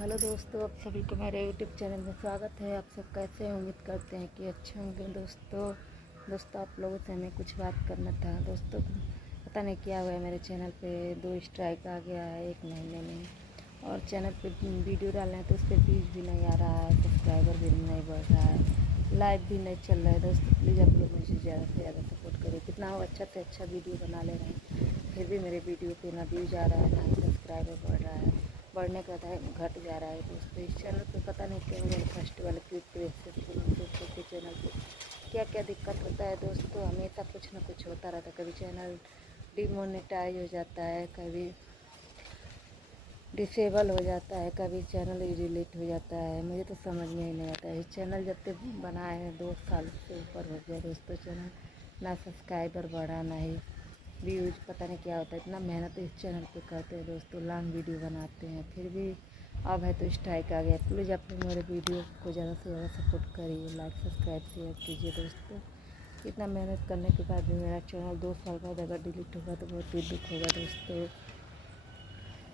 Hello दोस्तों, आप सभी को मेरे यूट्यूब चैनल में स्वागत है। आप सब कैसे हैं? उम्मीद करते हैं कि अच्छे होंगे। दोस्तों आप लोगों से हमें कुछ बात करना था। दोस्तों पता नहीं क्या हुआ है, मेरे चैनल पे 2 स्ट्राइक आ गया है 1 महीने में, और चैनल पे वीडियो डालना है तो उस पर व्यूज़ भी नहीं आ रहा है, सब्सक्राइबर भी नहीं बढ़ रहा है, लाइव भी नहीं चल रहा है। दोस्तों प्लीज़ आप लोग मुझे ज़्यादा से ज़्यादा सपोर्ट करिए। कितना हो अच्छा से अच्छा वीडियो बना ले रहे हैं, फिर भी मेरे वीडियो पे ना व्यूज़ आ रहा है, ना ही सब्सक्राइबर बढ़ रहा है, बढ़ने का घट जा रहा है। दोस्तों इस चैनल पे पता नहीं क्यों मेरे फर्स्ट वाले के चैनल पे क्या क्या दिक्कत होता है। दोस्तों हमेशा कुछ ना कुछ होता रहता है, कभी चैनल डिमोनेटाइज हो जाता है, कभी डिसेबल हो जाता है, कभी चैनल ही डिलीट हो जाता है। मुझे तो समझ में ही नहीं आता है। इस चैनल जब तक बनाए हैं 2 साल से ऊपर हो गया दोस्तों, चैनल ना सब्सक्राइबर बढ़ा ना ही व्यूज, पता नहीं क्या होता है। इतना मेहनत इस चैनल पे करते हैं दोस्तों, लॉन्ग वीडियो बनाते हैं, फिर भी अब है तो स्ट्राइक आ गया। प्लीज़ आप लोग मेरे वीडियो को ज़्यादा से ज़्यादा सपोर्ट करिए, लाइक सब्सक्राइब शेयर कीजिए। दोस्तों इतना मेहनत करने के बाद भी मेरा चैनल 2 साल बाद अगर डिलीट होगा तो बहुत ही दुख होगा। दोस्तों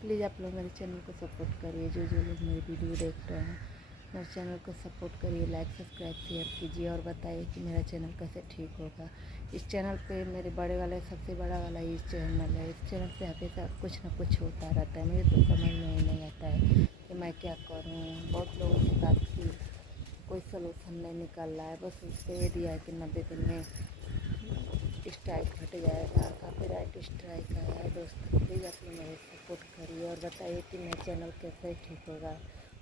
प्लीज़ आप लोग मेरे चैनल को सपोर्ट करिए। जो लोग मेरी वीडियो देख रहे हैं मेरे चैनल को सपोर्ट करिए, लाइक सब्सक्राइब शेयर कीजिए और बताइए कि मेरा चैनल कैसे ठीक होगा। इस चैनल पे मेरे बड़े वाले सबसे बड़ा वाला ये चैनल है। इस चैनल पे हमेशा कुछ ना कुछ होता रहता है। मुझे तो समझ में ही नहीं आता है कि मैं क्या करूँ। बहुत लोगों से बात की, कोई सलूशन नहीं निकल रहा है। बस उसको ये दिया है कि 90 दिन में स्ट्राइक हट जाएगा, कॉपीराइट स्ट्राइक आया है। दोस्तों प्लीज़ आप लोग मेरे सपोर्ट करिए और बताइए कि मेरा चैनल कैसे ठीक होगा,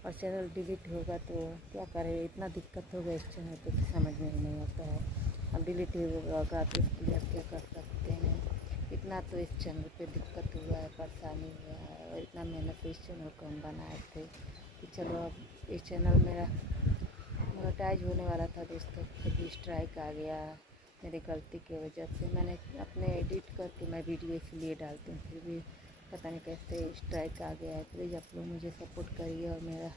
और चैनल डिलीट होगा तो क्या करें। इतना दिक्कत हो गया इस चैनल पे कि समझ में ही नहीं आता है। अब डिलीट होगा तो इसके लिए आप क्या कर सकते हैं। इतना तो इस चैनल पे दिक्कत हुआ है, परेशानी हुआ है, और इतना मेहनत इस चैनल को हम बनाए थे कि चलो अब इस चैनल मेरा मोनेटाइज होने वाला था। दोस्तों फिर भी स्ट्राइक आ गया मेरी गलती की वजह से। मैंने अपने एडिट करके मैं वीडियो इसलिए डालती हूँ, फिर भी पता नहीं कैसे स्ट्राइक आ गया है। प्लीज़ आप लोग मुझे सपोर्ट करिए और मेरा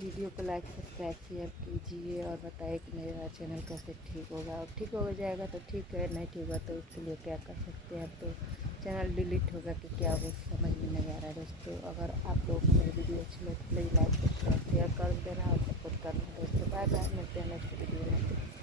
वीडियो को लाइक सब्सक्राइब शेयर कीजिए और बताइए कि मेरा चैनल कैसे ठीक होगा। और ठीक हो जाएगा तो ठीक है, नहीं ठीक होगा तो इसके लिए क्या कर सकते हैं। अब तो चैनल डिलीट होगा कि क्या वो समझ में नहीं आ रहा है। दोस्तों अगर आप लोग को मेरी वीडियो अच्छी लगे तो प्लीज़ लाइक सब्सक्राइब शेयर कर देना और सपोर्ट करना। दोस्तों बाय बाय, मिलते हैं नेक्स्ट वीडियो में।